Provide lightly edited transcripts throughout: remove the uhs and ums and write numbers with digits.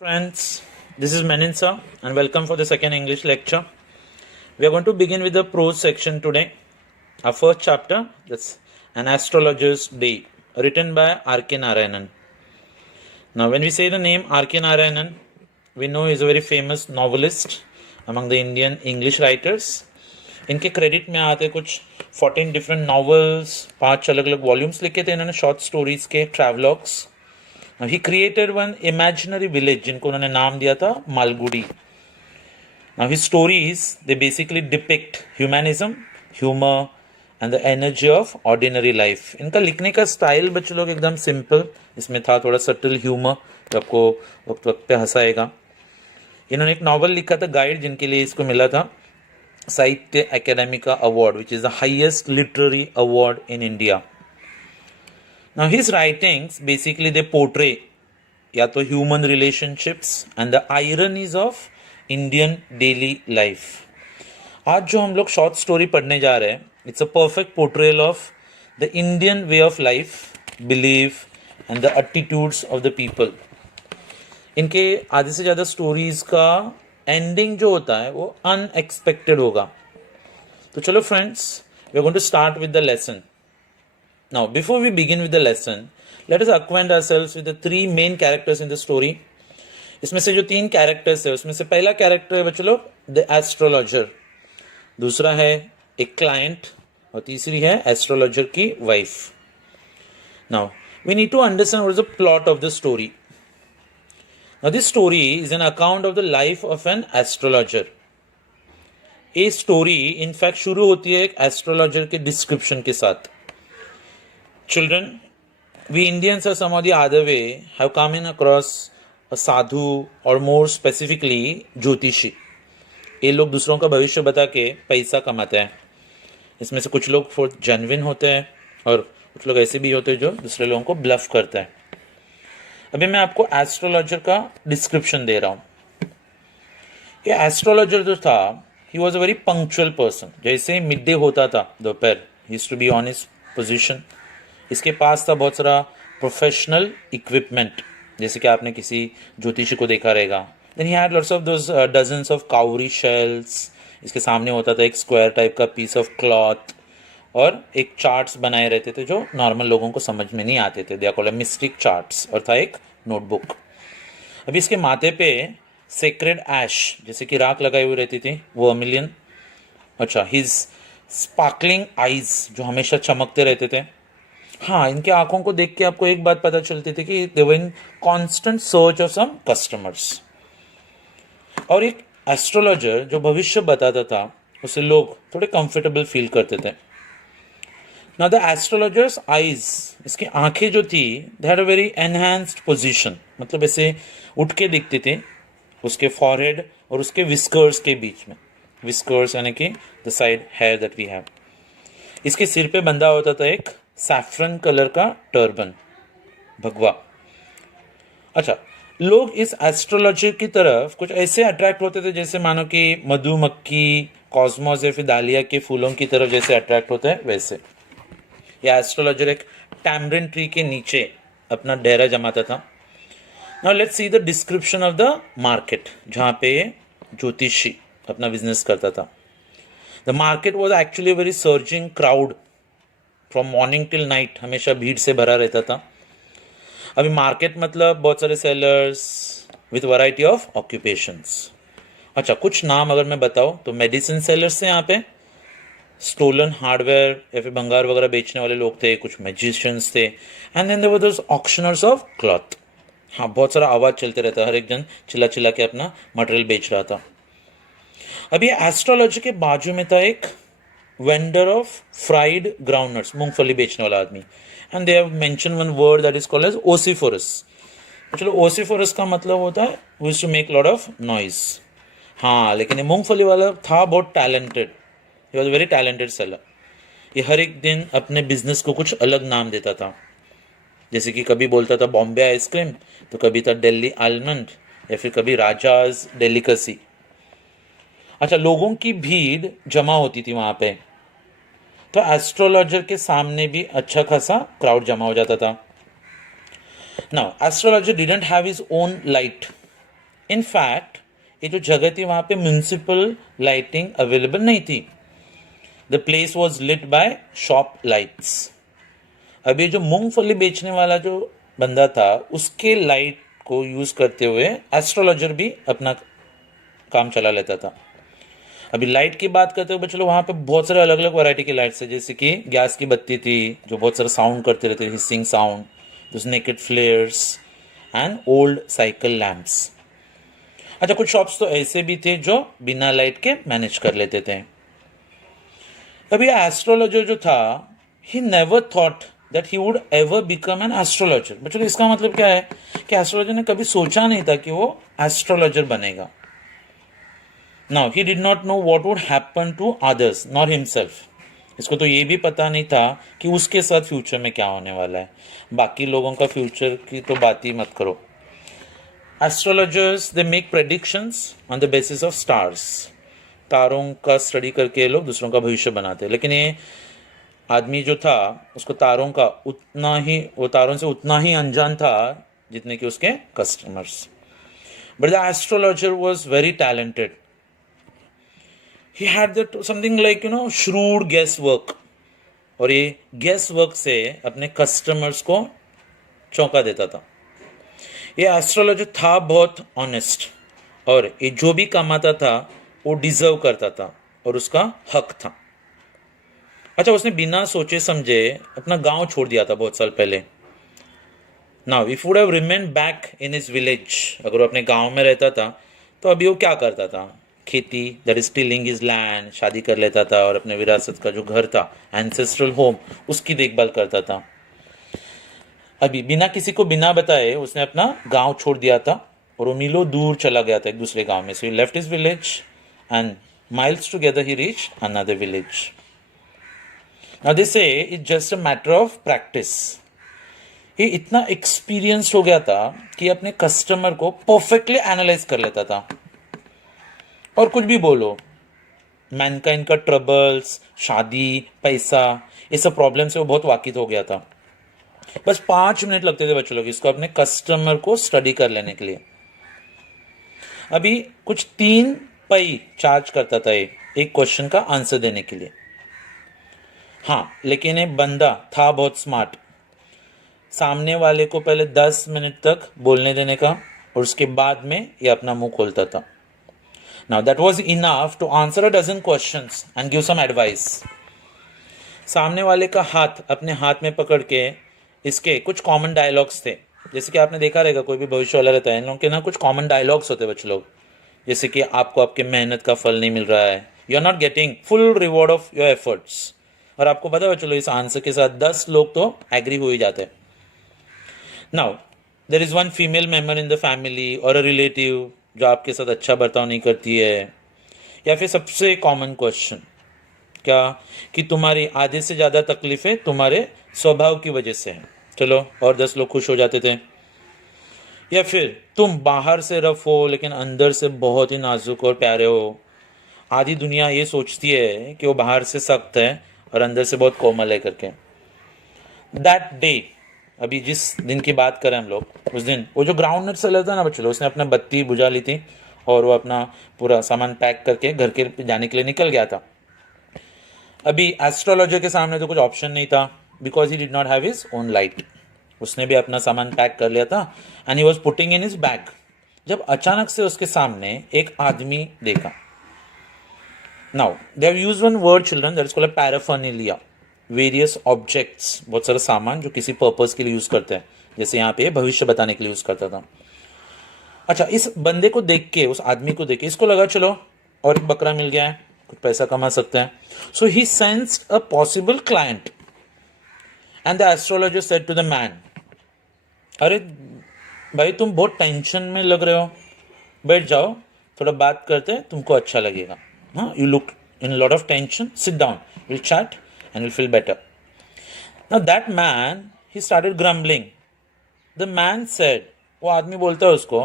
Friends, this is Meninsa and welcome for the second English lecture. We are going to begin with the prose section today. Our first chapter, that's An Astrologer's Day, written by R.K. Narayanan. Now, when we say the name R.K. Narayanan, we know he is a very famous novelist among the Indian English writers. इनके credit में आते कुछ 14 different novels, 5 अलग अलग volumes लिखे थे इन्होंने short stories के, ट्रैवलॉग्स. He created one imaginary village जिनको उन्होंने नाम दिया था Malgudi. Now his stories, they basically depict humanism, humor and the energy of ordinary life. इनका लिखने का स्टाइल बच्चों लोग एकदम सिंपल, इसमें था थोड़ा सटल ह्यूमर जो आपको वक्त वक्त पे हंसाएगा. इन्होंने एक नॉवल लिखा था गाइड, जिनके लिए इसको मिला था साहित्य अकेडमी का award, which is the highest literary award in India. Now his writings basically they portray या तो human relationships and the ironies of Indian daily life. आज जो हम लोग शॉर्ट स्टोरी पढ़ने जा रहे हैं, it's a perfect portrayal of the Indian way of life, belief and the attitudes of the people. इनके आधे से ज़्यादा स्टोरीज का एंडिंग जो होता है वो अनएक्सपेक्टेड होगा. तो चलो friends, we are going to start with the lesson. Now, before we begin with the lesson, let us acquaint ourselves with the three main characters in the story. इसमें से जो 3 कैरेक्टर्स है उसमें से पहला कैरेक्टर है बच्चों लोग द एस्ट्रोलॉजर, दूसरा है एक क्लाइंट और तीसरी है एस्ट्रोलॉजर की wife. Now we need to understand what is the plot of the story. Now this story is an account of the life of an astrologer. ये स्टोरी इनफैक्ट शुरू होती है एक एस्ट्रोलॉजर के डिस्क्रिप्शन के साथ. Children, we Indians are some of the other way have come in across a sadhu or more specifically ज्योतिषी. ये लोग दूसरों का भविष्य बता के पैसा कमाते हैं. इसमें से कुछ लोग बहुत जेन्युइन होते हैं और कुछ लोग ऐसे भी होते हैं जो दूसरे लोगों को ब्लफ करते हैं. अभी मैं आपको एस्ट्रोलॉजर का डिस्क्रिप्शन दे रहा हूँ. ये एस्ट्रोलॉजर जो था, he was a very punctual person. जैसे मिड डे होता था दोपहर, he used to be on his position. इसके पास था बहुत सारा प्रोफेशनल इक्विपमेंट, जैसे कि आपने किसी ज्योतिषी को देखा रहेगा. Then he had lots of those dozens of cowrie shells. इसके सामने होता था एक स्क्वायर टाइप का पीस ऑफ क्लॉथ और एक चार्ट्स बनाए रहते थे जो नॉर्मल लोगों को समझ में नहीं आते थे. They are called mystic charts. और था एक नोटबुक. अभी इसके माथे पे सेक्रेड ऐश, जैसे कि राख लगाई हुई रहती थी, वो वर्मिलियन. अच्छा, हिज स्पार्कलिंग आईज जो हमेशा चमकते रहते थे. हाँ, इनके आंखों को देख के आपको एक बात पता चलती थी कि they were in constant search of some customers. और एक एस्ट्रोलॉजर जो भविष्य बताता था उसे लोग थोड़े कंफर्टेबल फील करते थे. नाउ द एस्ट्रोलॉजर्स आईज, इसकी आंखें जो थी, they had a very enhanced position. मतलब ऐसे उठ के दिखते थे उसके फॉरहेड और उसके विस्कर्स के बीच में. विस्कर्स यानी कि the side hair that we have. इसके सिर पे बंधा होता था एक सैफ्रन कलर का टर्बन, भगवा. अच्छा, लोग इस एस्ट्रोलॉजी की तरफ कुछ ऐसे अट्रैक्ट होते थे जैसे मानो कि मधुमक्खी, कॉस्मोस या फिर दालिया के फूलों की तरफ जैसे अट्रैक्ट होते हैं वैसे. यह एस्ट्रोलॉजर एक टैमरिन ट्री के नीचे अपना डेरा जमाता था. Now let's see the description of the market जहाँ पे ज्योतिषी अपना बिजनेस करता था. The market was actually very surging crowd. From morning till night हमेशा भीड़ से भरा रहता था. अभी मार्केट मतलब बहुत सारे sellers with variety of occupations. अच्छा, कुछ नाम अगर मैं बताऊं तो मेडिसिन सेलर्स थे यहाँ पे, स्टोलन हार्डवेयर या फिर भंगार वगैरह बेचने वाले लोग थे, कुछ मैजिशियंस थे, and then there were those auctioneers of cloth. हाँ, बहुत सारा आवाज़ चलते रहता, हर एक जन चिल्ला चिल्ला के अपना मटेरियल बेच रहा था. अभी एस्ट्रोलॉजी के बाजू में था एक वेंडर ऑफ फ्राइड ग्राउंडनट्स, मूंगफली बेचने वाला आदमी. And they have mention one word that is called as ओसिफोरस. चलो, ओसिफोरस का मतलब होता है we used to make lot of noise. हाँ, लेकिन ये मूंगफली वाला था बहुत talented. He was very talented seller. ये हर एक दिन अपने बिजनेस को कुछ अलग नाम देता था. जैसे कि कभी बोलता था बॉम्बे आइसक्रीम, तो कभी था दिल्ली आलमंड, या फिर कभी राजाज डेलिकेसी. अच्छा, लोगों की भीड़ जमा होती थी वहाँ पे, तो एस्ट्रोलॉजर के सामने भी अच्छा खासा क्राउड जमा हो जाता था. Now, astrologer didn't have his own light. In fact ये जो जगह थी वहां पे म्यूनिसिपल लाइटिंग अवेलेबल नहीं थी. The place was lit by shop lights. अभी जो मूंगफली बेचने वाला जो बंदा था उसके लाइट को यूज करते हुए एस्ट्रोलॉजर भी अपना काम चला लेता था. अभी लाइट की बात करते हुए चलो वहां पे बहुत सारे अलग अलग वैरायटी की लाइट्स है, जैसे कि गैस की बत्ती थी जो बहुत सारे साउंड करते रहते, hissing sound, this naked फ्लेयर्स and old cycle lamps. अच्छा, कुछ शॉप्स तो ऐसे भी थे जो बिना लाइट के मैनेज कर लेते थे. अभी एस्ट्रोलॉजर जो था, he never thought that he would ever become an astrologer. बच्चों इसका मतलब क्या है कि एस्ट्रोलॉजर ने कभी सोचा नहीं था कि वो एस्ट्रोलॉजर बनेगा. Now he did not know what would happen to others nor himself. इसको तो ये भी पता नहीं था कि उसके साथ फ्यूचर में क्या होने वाला है. बाकी लोगों का फ्यूचर की तो बात ही मत करो. Astrologers they make predictions on the basis of stars. तारों का स्टडी करके लोग दूसरों का भविष्य बनाते हैं. लेकिन ये आदमी जो था उसको तारों का उतना ही, वो तारों से उतना ही अनजान था जितने कि उसके customers. But the astrologer was very talented. He had that something like shrewd guess work. और ये गेस वर्क से अपने कस्टमर्स को चौंका देता था. ये एस्ट्रोलॉजर था बहुत ऑनेस्ट, और ये जो भी कमाता था वो डिजर्व करता था और उसका हक था. अच्छा, उसने बिना सोचे समझे अपना गांव छोड़ दिया था बहुत साल पहले. Now if would have remained back in his village, अगर वो अपने गांव में रहता था तो अभी वो क्या करता था? खेती, that is tilling his land, शादी कर लेता था और अपने विरासत का जो घर था, एंसेस्ट्रल होम, उसकी देखभाल करता था. अभी बिना किसी को बिना बताए उसने अपना गांव छोड़ दिया था और वो मीलों दूर चला गया था एक दूसरे गांव में. So he left his village and miles together he reached another village. Now they say it's just a matter of practice. ये इतना एक्सपीरियंस हो गया था कि अपने कस्टमर को परफेक्टली एनालाइज कर लेता था. और कुछ भी बोलो, मैनकाइंड का ट्रबल्स, शादी, पैसा, ये सब प्रॉब्लम से वो बहुत वाकिफ हो गया था. बस 5 मिनट लगते थे बच्चों लोग इसको अपने कस्टमर को स्टडी कर लेने के लिए. अभी कुछ 3 पई चार्ज करता था ये एक क्वेश्चन का आंसर देने के लिए. हाँ, लेकिन ये बंदा था बहुत स्मार्ट. सामने वाले को पहले 10 मिनट तक बोलने देने का और उसके बाद में ये अपना मुंह खोलता था. Now that was enough to answer a dozen questions and give some advice. सामने वाले का हाथ अपने हाथ में पकड़ के इसके कुछ कॉमन डायलॉग्स थे. जैसे कि आपने देखा रहेगा, कोई भी भविष्य वाला रहता है, इन लोगों के ना कुछ कॉमन डायलॉग्स होते हैं बच्चे लोग. जैसे कि आपको आपके मेहनत का फल नहीं मिल रहा है, you are not getting full reward of your efforts. और आपको पता है बच्चे लोग, इस आंसर के साथ 10 लोग तो एग्री हो ही जाते हैं. Now there is one female member in the family और अ रिलेटिव जो आपके साथ अच्छा बर्ताव नहीं करती है. या फिर सबसे कॉमन क्वेश्चन क्या, कि तुम्हारी आधे से ज़्यादा तकलीफें तुम्हारे स्वभाव की वजह से हैं. चलो, और 10 लोग खुश हो जाते थे. या फिर तुम बाहर से रफ हो लेकिन अंदर से बहुत ही नाजुक और प्यारे हो. आधी दुनिया ये सोचती है कि वो बाहर से सख्त है और अंदर से बहुत कोमल है करके. दैट डे, अभी जिस दिन की बात करें हम लोग, उस दिन वो जो ग्राउंड नट सेलर था ना बच्चों, उसने अपना बत्ती बुझा ली थी और वो अपना पूरा सामान पैक करके घर के जाने के लिए निकल गया था. अभी एस्ट्रोलॉजर के सामने तो कुछ ऑप्शन नहीं था, because he did not have his own light. उसने भी अपना सामान पैक कर लिया था and he was putting in his bag. जब अचानक से उसके सामने एक आदमी देखा. Now they have used one word children, that is called paraphernalia. Various objects, बहुत सारा सामान जो किसी पर्पस के लिए यूज करते हैं. जैसे यहाँ पे भविष्य बताने के लिए यूज करता था. अच्छा, इस बंदे को देख के, उस आदमी को देख के इसको लगा चलो और एक बकरा मिल गया है, कुछ पैसा कमा सकते हैं. So he sensed a possible client and the astrologer said to the man, अरे भाई तुम बहुत टेंशन में लग रहे हो, बैठ जाओ, थोड़ा बात करते हैं, तुमको अच्छा लगेगा. हाँ, you look in lot of tension, sit down, will chat and you'll feel better. Now that man, he started grumbling. The man said, वो आदमी बोलता है उसको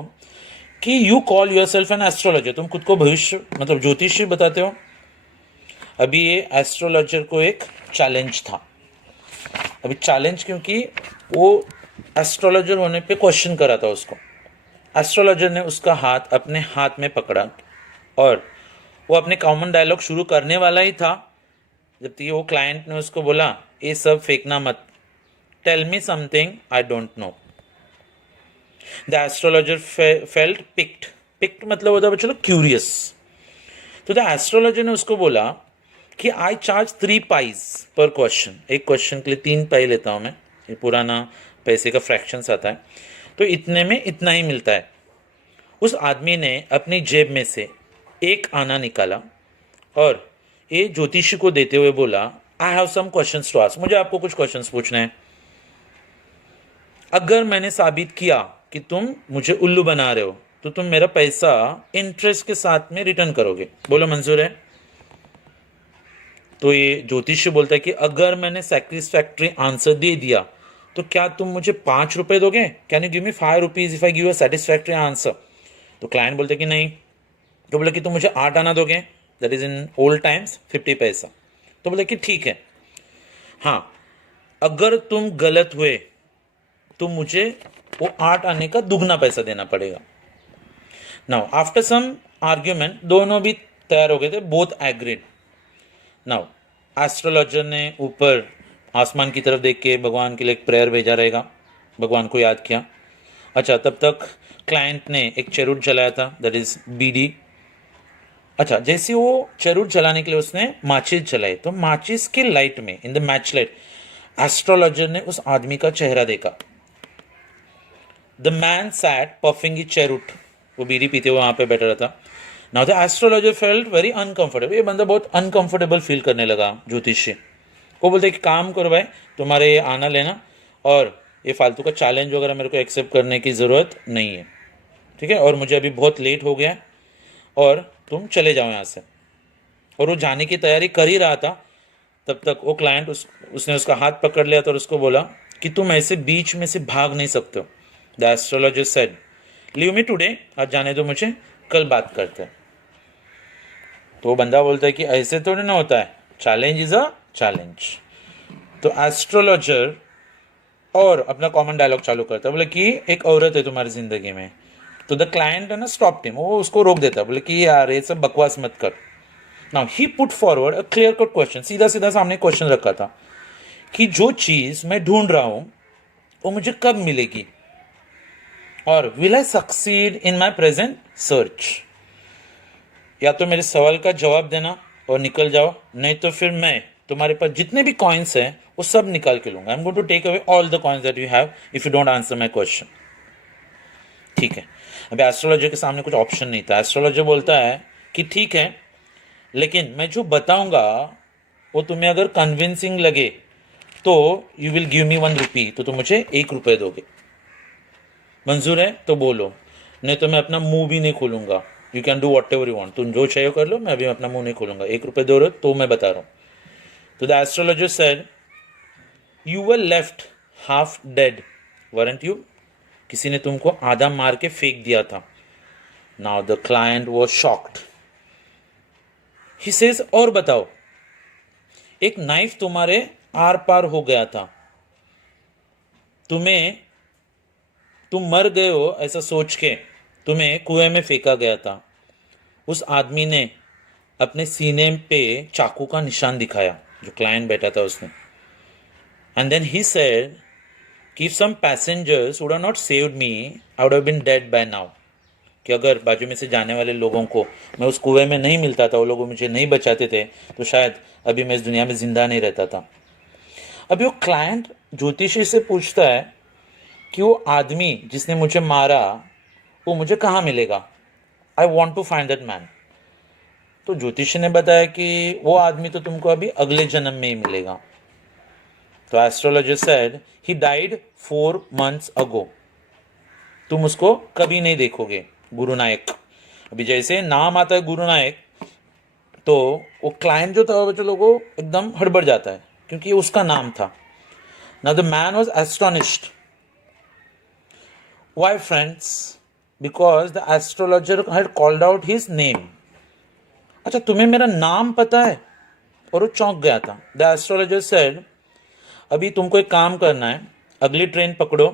कि you call yourself an astrologer, तुम खुद को भविष्य मतलब ज्योतिषी बताते हो. अभी ये एस्ट्रोलॉजर को एक चैलेंज था. अभी चैलेंज क्योंकि वो एस्ट्रोलॉजर होने पे क्वेश्चन करा था उसको. एस्ट्रोलॉजर ने उसका हाथ अपने हाथ में पकड़ा और वो अपने कॉमन डायलॉग शुरू करने वाला ही था जबकि वो क्लाइंट ने उसको बोला, ये सब फेंकना मत, tell me something I don't know. The astrologer felt picked, picked मतलब होता है चलो क्यूरियस। तो द एस्ट्रोलॉजर ने उसको बोला कि आई चार्ज 3 पाइज पर क्वेश्चन, एक क्वेश्चन के लिए 3 पाई लेता हूं मैं, ये पुराना पैसे का फ्रैक्शंस आता है, तो इतने में इतना ही मिलता है। उस आदमी ने अपनी जेब में से एक आना निकाला और ये ज्योतिषी को देते हुए बोला, I have some questions to ask, मुझे आपको कुछ क्वेश्चंस पूछने हैं। अगर मैंने साबित किया कि तुम मुझे उल्लू बना रहे हो तो तुम मेरा पैसा इंटरेस्ट के साथ में रिटर्न करोगे, बोलो मंजूर है? तो ये ज्योतिषी बोलता है कि अगर मैंने सैटिस्फैक्ट्री आंसर दे दिया तो क्या तुम मुझे 5 रुपए दोगे? Can you give me 5 rupees if I give a satisfactory answer? तो क्लाइंट बोलते कि नहीं। तो बोले कि तुम मुझे 8 आना दोगे, that is in old times 50 पैसा। तो बोले कि ठीक है, हाँ अगर तुम गलत हुए तो मुझे वो 8 आने का दुगना पैसा देना पड़ेगा। नाउ आफ्टर सम आर्ग्यूमेंट दोनों भी तैयार हो गए थे, बोथ एग्रीड। नाउ एस्ट्रोलॉजर ने ऊपर आसमान की तरफ देख के भगवान के लिए एक प्रेयर भेजा रहेगा, भगवान को याद किया। अच्छा, तब तक क्लाइंट ने एक चेरुट जलाया था, दैट इज बीडी। अच्छा, जैसे वो चेरुट जलाने के लिए उसने माचिस जलाई तो माचिस के लाइट में, in the match light, astrologer ने उस आदमी का चेहरा देखा। द मैन सैट पफिंग ही चेरुट, वो बीड़ी पीते हुए वहां पे बैठा रहा था। Now the astrologer felt very uncomfortable, ये बंदा बहुत अनकंफर्टेबल फील करने लगा। ज्योतिषी वो बोलते कि काम करो भाई, तुम्हारे ये आना लेना और ये फालतू का चैलेंज वगैरह मेरे को एक्सेप्ट करने की ज़रूरत नहीं है, ठीक है? और मुझे अभी बहुत लेट हो गया और तुम चले जाओ यहाँ से। और वो जाने की तैयारी कर ही रहा था, तब तक वो क्लाइंट उसने उसका हाथ पकड़ लिया था और उसको बोला कि तुम ऐसे बीच में से भाग नहीं सकते हो। The astrologer said, leave me today, आज जाने दो मुझे, कल बात करते हैं। तो वो बंदा बोलता है कि ऐसे थोड़ी ना होता है, चैलेंज इज अ चैलेंज। तो एस्ट्रोलॉजर और अपना कॉमन डायलॉग चालू करता है, बोले कि एक औरत है तुम्हारी जिंदगी में। तो द क्लाइंट है ना स्टॉप टीम, वो उसको रोक देता है, बोले कि यार ये सब बकवास मत कर। Now he put forward a clear cut question, सीधा सीधा सामने क्वेश्चन रखा था कि जो चीज मैं ढूंढ रहा हूं वो मुझे कब मिलेगी, और will I succeed in my present search? या तो मेरे सवाल का जवाब देना और निकल जाओ, नहीं तो फिर मैं तुम्हारे पास जितने भी कॉइन्स हैं वो सब निकाल के लूंगा। I am going to take away all the coins that you have if you don't answer my question, ठीक है? अभी एस्ट्रोलॉजर के सामने कुछ ऑप्शन नहीं था। एस्ट्रोलॉजर बोलता है कि ठीक है, लेकिन मैं जो बताऊंगा वो तुम्हें अगर कन्विंसिंग लगे तो यू विल गिव मी 1 रुपी, तो तुम मुझे 1 रुपये दोगे। मंजूर है तो बोलो, नहीं तो मैं अपना मुंह भी नहीं खोलूंगा। You can do what ever you want, तुम जो चाहिए कर लो, मैं अभी अपना मुंह नहीं खोलूंगा। 1 रुपये दो रहे तो मैं बता रहा हूँ। तो the astrologer said, you were left half dead weren't you, किसी ने तुमको आधा मार के फेंक दिया था। Now the client was shocked, he says, और बताओ, एक नाइफ तुम्हारे आर पार हो गया था, तुम मर गए हो ऐसा सोच के तुम्हें कुएं में फेंका गया था। उस आदमी ने अपने सीने पे चाकू का निशान दिखाया, जो क्लाइंट बैठा था उसने। एंड देन ही सेड कि if some passengers would have not saved me I would have been dead by now, कि अगर बाजू में से जाने वाले लोगों को मैं उस कुएं में नहीं मिलता था, वो लोग मुझे नहीं बचाते थे, तो शायद अभी मैं इस दुनिया में जिंदा नहीं रहता था। अभी वो क्लाइंट ज्योतिषी से पूछता है कि वो आदमी जिसने मुझे मारा वो मुझे कहाँ मिलेगा, I want to find that man. तो ज्योतिषी ने बताया कि वो आदमी तो तुमको अभी अगले जन्म में ही मिलेगा। तो astrologer said, he died 4 months अगो, तुम उसको कभी नहीं देखोगे। गुरु नायक, अभी जैसे नाम आता है गुरु नायक तो वो क्लाइंट जो था वो बच्चे लोगों एकदम हड़बड़ जाता है क्योंकि ये उसका नाम था। Now the man was astonished, why friends, because the astrologer had called out his name. अच्छा, तुम्हें मेरा नाम पता है? और वो चौंक गया था। द एस्ट्रोलॉजर सेड, अभी तुमको एक काम करना है, अगली ट्रेन पकड़ो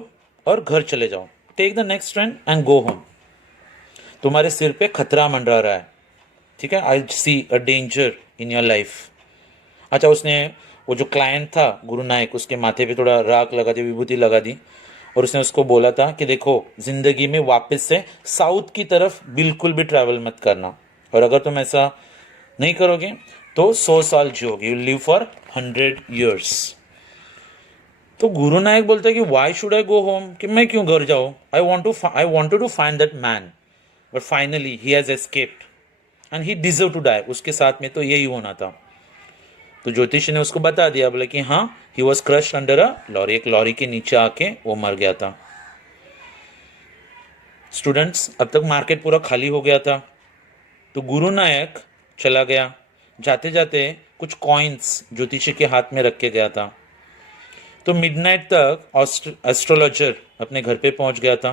और घर चले जाओ, take the next train and go home. तुम्हारे सिर पे खतरा मंडरा रहा है, ठीक है, I see a danger in your life. अच्छा, उसने वो जो क्लाइंट था गुरु नायक, उसके माथे पे थोड़ा राख लगा दी, विभूति लगा दी, और उसने उसको बोला था कि देखो जिंदगी में वापस से साउथ की तरफ बिल्कुल भी ट्रैवल मत करना, और अगर तुम ऐसा नहीं करोगे तो 100 साल जियोगे, यू लिव फॉर 100 years। तो गुरु नायक बोलता है कि why should I go home, कि मैं क्यों घर जाऊँ, I wanted to find that man, but finally he has escaped and he deserve to die. उसके साथ में तो यही होना था। तो ज्योतिषी ने उसको बता दिया, बोले कि हाँ, he was crushed under a lorry, एक लॉरी के नीचे आके वो मर गया था। स्टूडेंट्स, अब तक मार्केट पूरा खाली हो गया था, तो गुरु नायक चला गया, जाते जाते कुछ कॉइन्स ज्योतिषी के हाथ में रख के गया था। तो मिडनाइट तक एस्ट्रोलॉजर अपने घर पे पहुंच गया था।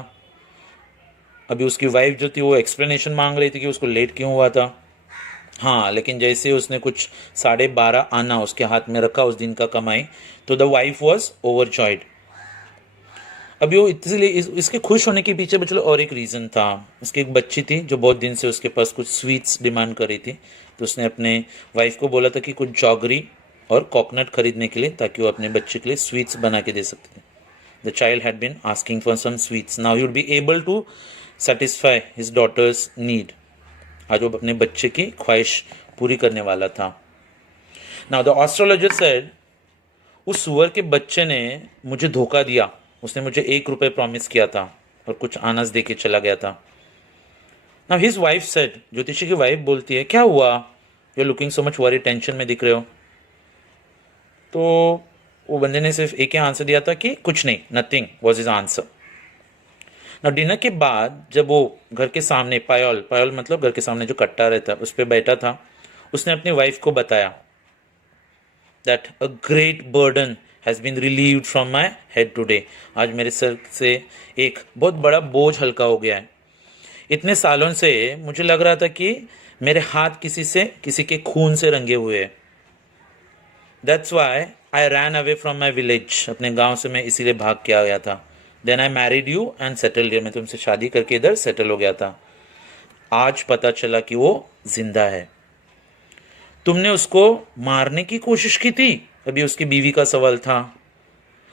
अभी उसकी वाइफ जो थी वो एक्सप्लेनेशन मांग रही थी कि उसको लेट क्यों हुआ था। हाँ, लेकिन जैसे उसने कुछ 12:30 आना उसके हाथ में रखा उस दिन का कमाई, तो द वाइफ वॉज ओवरजॉयड। अभी वो इसलिए इसके खुश होने के पीछे चलो और एक रीज़न था। उसकी एक बच्ची थी जो बहुत दिन से उसके पास कुछ स्वीट्स डिमांड कर रही थी, तो उसने अपने वाइफ को बोला था कि कुछ जॉगरी और कोकोनट खरीदने के लिए, ताकि वो अपने बच्चे के लिए स्वीट्स बना के दे सकते थे। The child had been asking for some sweets, now he would be able to satisfy his daughters need. आज वो अपने बच्चे की ख्वाहिश पूरी करने वाला था। नाउ द एस्ट्रोलॉजर सेड, उस सुअर के बच्चे ने मुझे धोखा दिया, उसने मुझे 1 रुपये प्रॉमिस किया था और कुछ आनस दे के चला गया था। नाउ हिज वाइफ सेड, ज्योतिषी की वाइफ बोलती है, क्या हुआ, you are looking so much worry, tension में दिख रहे हो। तो वो बंदे ने सिर्फ एक ही आंसर दिया था कि कुछ नहीं, नथिंग वॉज हिज आंसर। ना डिनर के बाद जब वो घर के सामने पायल मतलब घर के सामने जो कट्टा रहता उस पर बैठा था, उसने अपनी वाइफ को बताया that a great burden has been relieved from my head today. आज मेरे सर से एक बहुत बड़ा बोझ हल्का हो गया है। इतने सालों से मुझे लग रहा था कि मेरे हाथ किसी के खून से रंगे हुए हैं। That's why I ran away from my village, अपने गांव से मैं इसीलिए भाग के आ गया था। Then I married you and settled here, मैं तुमसे शादी करके इधर सेटल हो गया था। आज पता चला कि वो जिंदा है। तुमने उसको मारने की कोशिश की थी, अभी उसकी बीवी का सवाल था।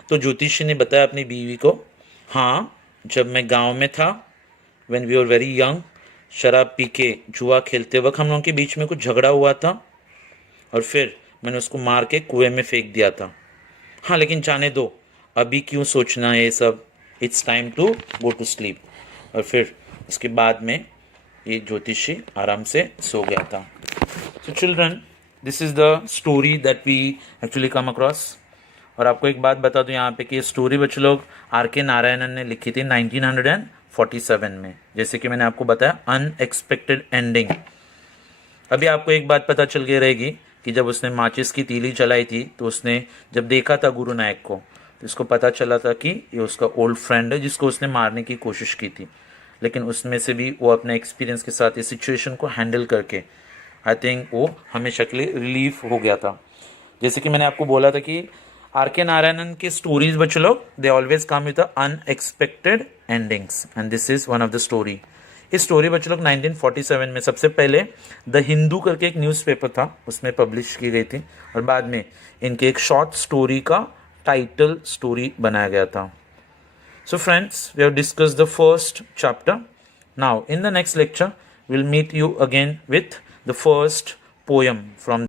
तो ज्योतिषी ने बताया अपनी बीवी को, हाँ, जब मैं गांव में था, when we were very young, शराब पी के जुआ खेलते वक्त हम लोगों के बीच में कुछ झगड़ा हुआ था, और फिर मैंने उसको मार के कुएं में फेंक दिया था। हाँ, लेकिन जाने दो, अभी क्यों सोचना है ये सब, it's time to go to sleep. और फिर उसके बाद में ये ज्योतिषी आराम से सो गया था। So children, this is the story that we actually come across. और आपको एक बात बता दूं यहाँ पे कि ये स्टोरी बच्चे लोग R.K. नारायणन ने लिखी थी 1947 में। जैसे कि मैंने आपको बताया, अनएक्सपेक्टेड एंडिंग। अभी आपको एक बात पता चल गई रहेगी कि जब उसने माचिस की तीली जलाई थी, तो उसने जब देखा था गुरु नायक को, तो उसको पता चला था कि ये उसका ओल्ड फ्रेंड है जिसको उसने मारने की कोशिश की थी। लेकिन उसमें से भी वो अपने एक्सपीरियंस के साथ इस सिचुएशन को हैंडल करके आई थिंक वो हमेशा के लिए रिलीफ हो गया था। जैसे कि मैंने आपको बोला था कि R.K. नारायणन की स्टोरीज बच्चे लोग, they always come with unexpected endings, and this is one of the story. इस स्टोरी बच्चे लोग 1947 में सबसे पहले द हिंदू करके एक न्यूज़पेपर था उसमें पब्लिश की गई थी, और बाद में इनके एक शॉर्ट स्टोरी का टाइटल स्टोरी बनाया गया था। So friends, we have discussed the first chapter. Now in the next lecture, we'll meet you again with the first poem from